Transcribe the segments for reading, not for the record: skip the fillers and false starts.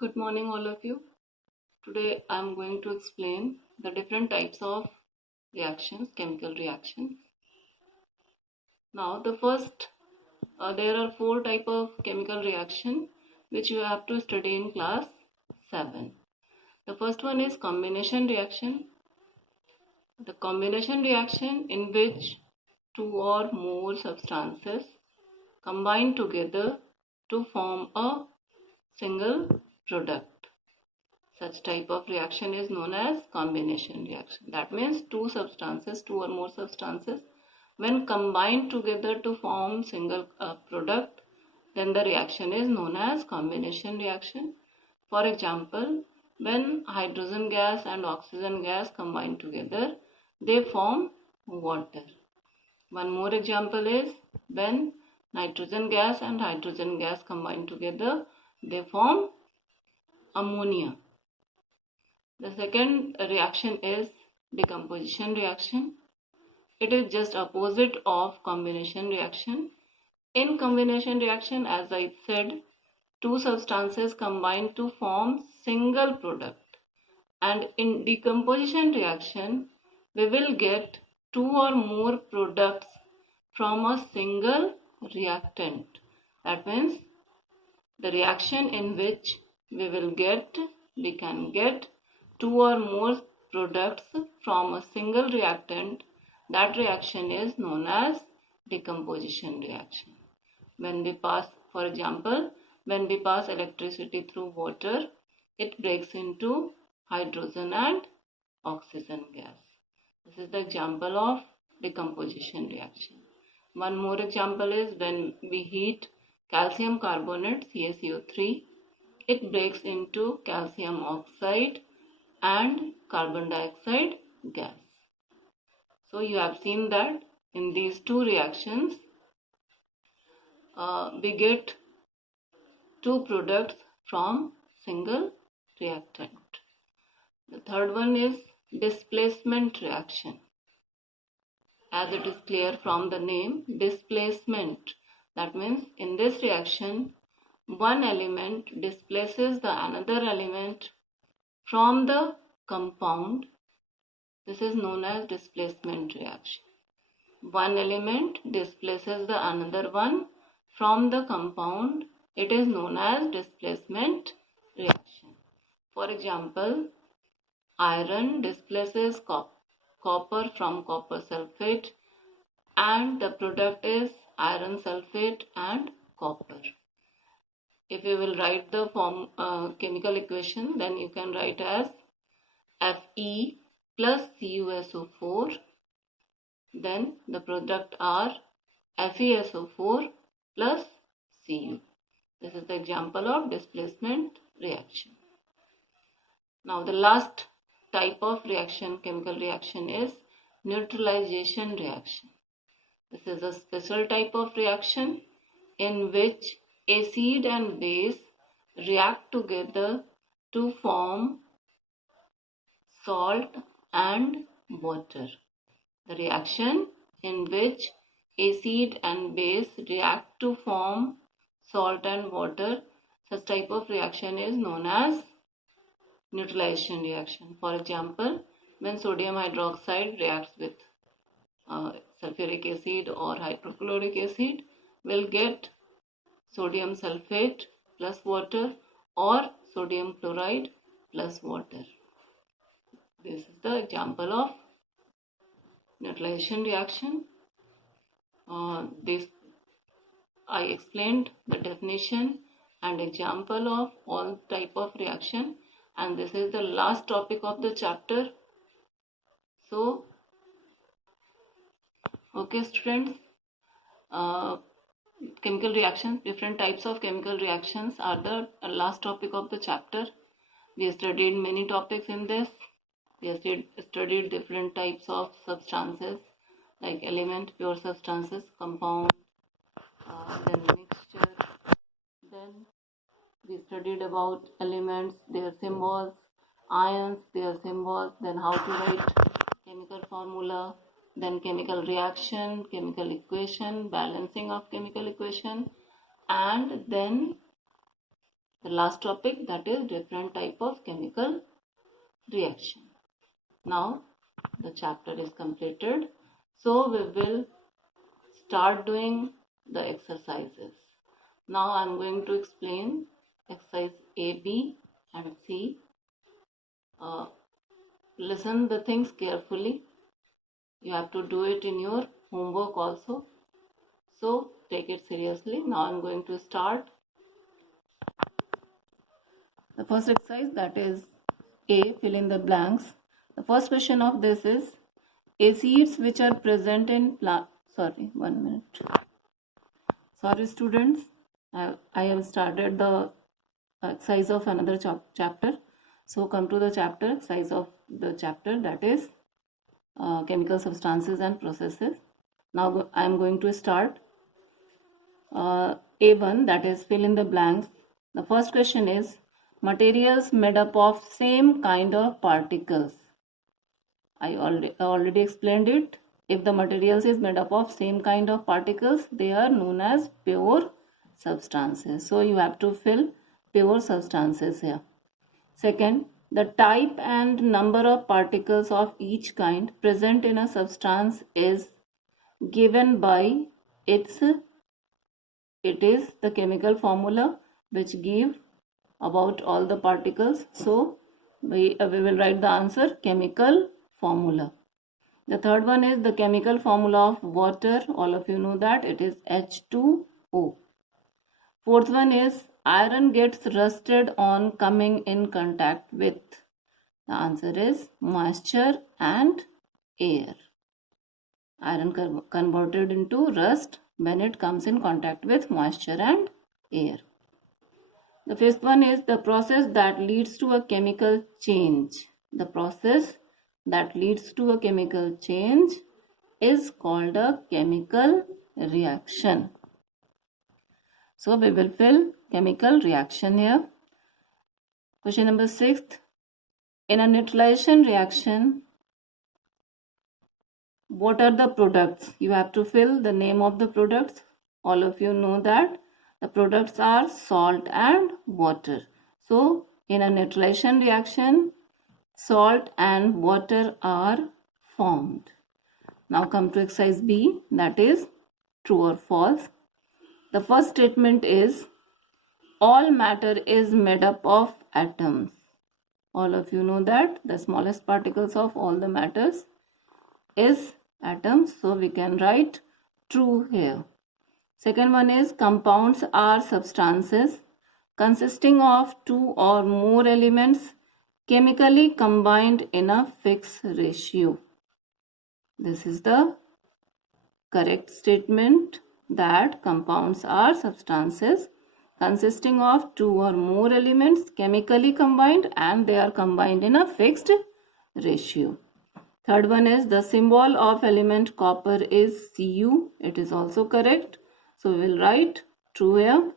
Good morning, all of you. Today I am going to explain the different types of reactions, chemical reactions. Now, there are four types of chemical reaction which you have to study in class 7. The first one is combination reaction. The combination reaction in which two or more substances combine together to form a single product. Such type of reaction is known as combination reaction. That means two or more substances, when combined together to form single product, then the reaction is known as combination reaction. For example, when hydrogen gas and oxygen gas combine together, they form water. One more example is when nitrogen gas and hydrogen gas combine together, they form ammonia. The second reaction is decomposition reaction. It is just opposite of combination reaction. In combination reaction, as I said, two substances combine to form single product. And in decomposition reaction, we will get two or more products from a single reactant. That means the reaction in which we can get two or more products from a single reactant, that reaction is known as decomposition reaction. When we pass, for example, when we pass electricity through water, it breaks into hydrogen and oxygen gas. This is the example of decomposition reaction. One more example is when we heat calcium carbonate CaCO3, it breaks into calcium oxide and carbon dioxide gas. So you have seen that in these two reactions, we get two products from single reactant. The third one is displacement reaction. As it is clear from the name, displacement. That means in this reaction, one element displaces the another element from the compound. This is known as displacement reaction. One element displaces the another one from the compound. It is known as displacement reaction. For example, iron displaces copper from copper sulfate, and the product is iron sulfate and copper. If you will write the chemical equation, then you can write as Fe plus CuSO4. Then the product are FeSO4 plus Cu. This is the example of displacement reaction. Now the last type of reaction, chemical reaction, is neutralization reaction. This is a special type of reaction in which acid and base react together to form salt and water. The reaction in which acid and base react to form salt and water, such type of reaction is known as neutralization reaction. For example, when sodium hydroxide reacts with sulfuric acid or hydrochloric acid, we'll get sodium sulfate plus water or sodium chloride plus water. This is the example of neutralization reaction. I explained the definition and example of all type of reaction, and this is the last topic of the chapter. So, okay students, chemical reactions, different types of chemical reactions are the last topic of the chapter. We studied many topics in this. We studied different types of substances like element, pure substances, compound, then mixture. Then we studied about elements, their symbols, ions, their symbols, then how to write chemical formula, then chemical reaction, chemical equation, balancing of chemical equation, and then the last topic, that is different type of chemical reaction. Now the chapter is completed, so we will start doing the exercises. Now I am going to explain exercise A, B and C. Listen the things carefully. You have to do it in your homework also, so take it seriously. Now I am going to start the first exercise, that is A, fill in the blanks. The first question of this is acids which are present in sorry, 1 minute. Sorry students, I have started the exercise of another chapter. So come to the chapter, exercise of the chapter, that is chemical substances and processes. Now I am going to start A1, that is fill in the blanks. The first question is materials made up of same kind of particles. I already explained it. If the materials is made up of same kind of particles, they are known as pure substances. So you have to fill pure substances here. Second, the type and number of particles of each kind present in a substance is given by it is the chemical formula which give about all the particles. So we will write the answer chemical formula. The third one is the chemical formula of water. All of you know that it is H2O. Fourth one is iron gets rusted on coming in contact with. The answer is moisture and air. Iron converted into rust when it comes in contact with moisture and air. The fifth one is the process that leads to a chemical change. The process that leads to a chemical change is called a chemical reaction. So we will fill chemical reaction here. Question number 6. In a neutralization reaction, what are the products? You have to fill the name of the products. All of you know that the products are salt and water. So in a neutralization reaction, salt and water are formed. Now come to exercise B, that is true or false. The first statement is all matter is made up of atoms. All of you know that the smallest particles of all the matters is atoms. So we can write true here. Second one is compounds are substances consisting of two or more elements chemically combined in a fixed ratio. This is the correct statement, that compounds are substances consisting of two or more elements chemically combined and they are combined in a fixed ratio. Third one is the symbol of element copper is Cu. It is also correct. So we will write true here.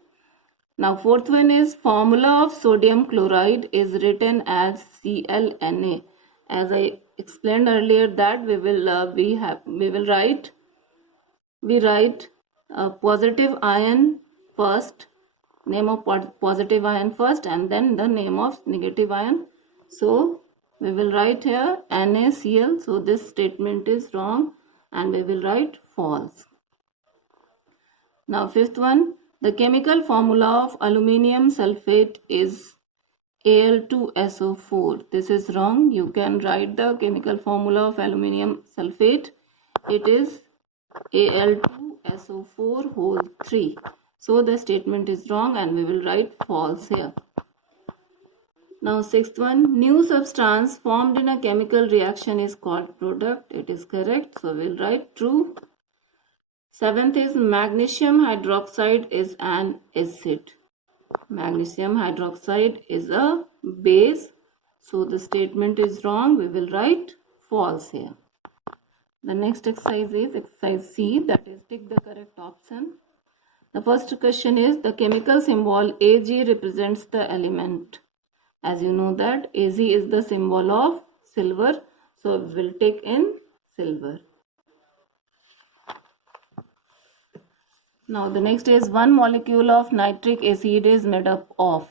Now fourth one is formula of sodium chloride is written as ClNa. As I explained earlier that we write positive ion first, name of positive ion first and then the name of negative ion. So we will write here NaCl. So this statement is wrong and we will write false. Now fifth one, the chemical formula of aluminium sulfate is Al2SO4. This is wrong. You can write the chemical formula of aluminium sulfate. It is Al2SO4 whole 3. So the statement is wrong and we will write false here. Now sixth one, new substance formed in a chemical reaction is called product. It is correct. So we will write true. Seventh is magnesium hydroxide is an acid. Magnesium hydroxide is a base. So the statement is wrong. We will write false here. The next exercise is exercise C, that is tick the correct option. The first question is the chemical symbol Ag represents the element. As you know that Ag is the symbol of silver. So we will take in silver. Now the next is one molecule of nitric acid is made up of.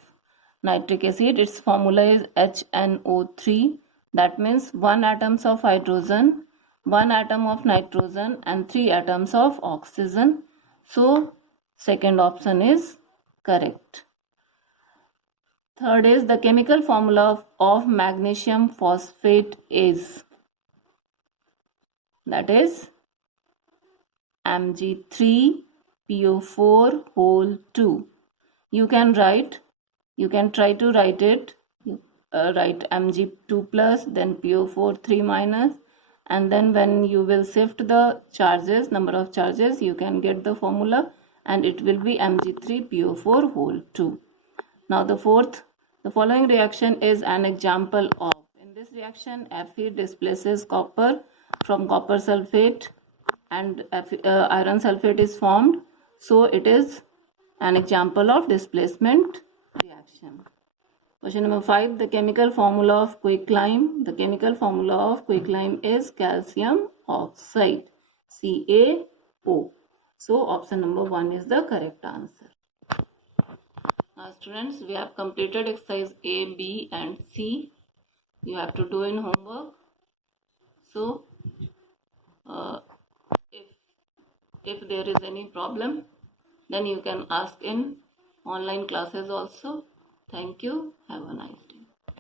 nitric acid, its formula is HNO3. That means 1 atoms of hydrogen, 1 atom of nitrogen and 3 atoms of oxygen. So second option is correct. Third is the chemical formula of magnesium phosphate is, that is Mg3PO4 whole 2. You can try to write it. Write Mg2 plus, then PO4 3 minus, and then when you will shift the charges, number of charges, you can get the formula and it will be Mg3PO4 whole 2. Now the following reaction is an example of. In this reaction, Fe displaces copper from copper sulfate and iron sulfate is formed. So it is an example of displacement reaction. Question number 5. The chemical formula of quicklime. The chemical formula of quicklime is calcium oxide, CaO. So option number 1 is the correct answer. Now students, we have completed exercise A, B and C. You have to do in homework. So if there is any problem, then you can ask in online classes also. Thank you. Have a nice day.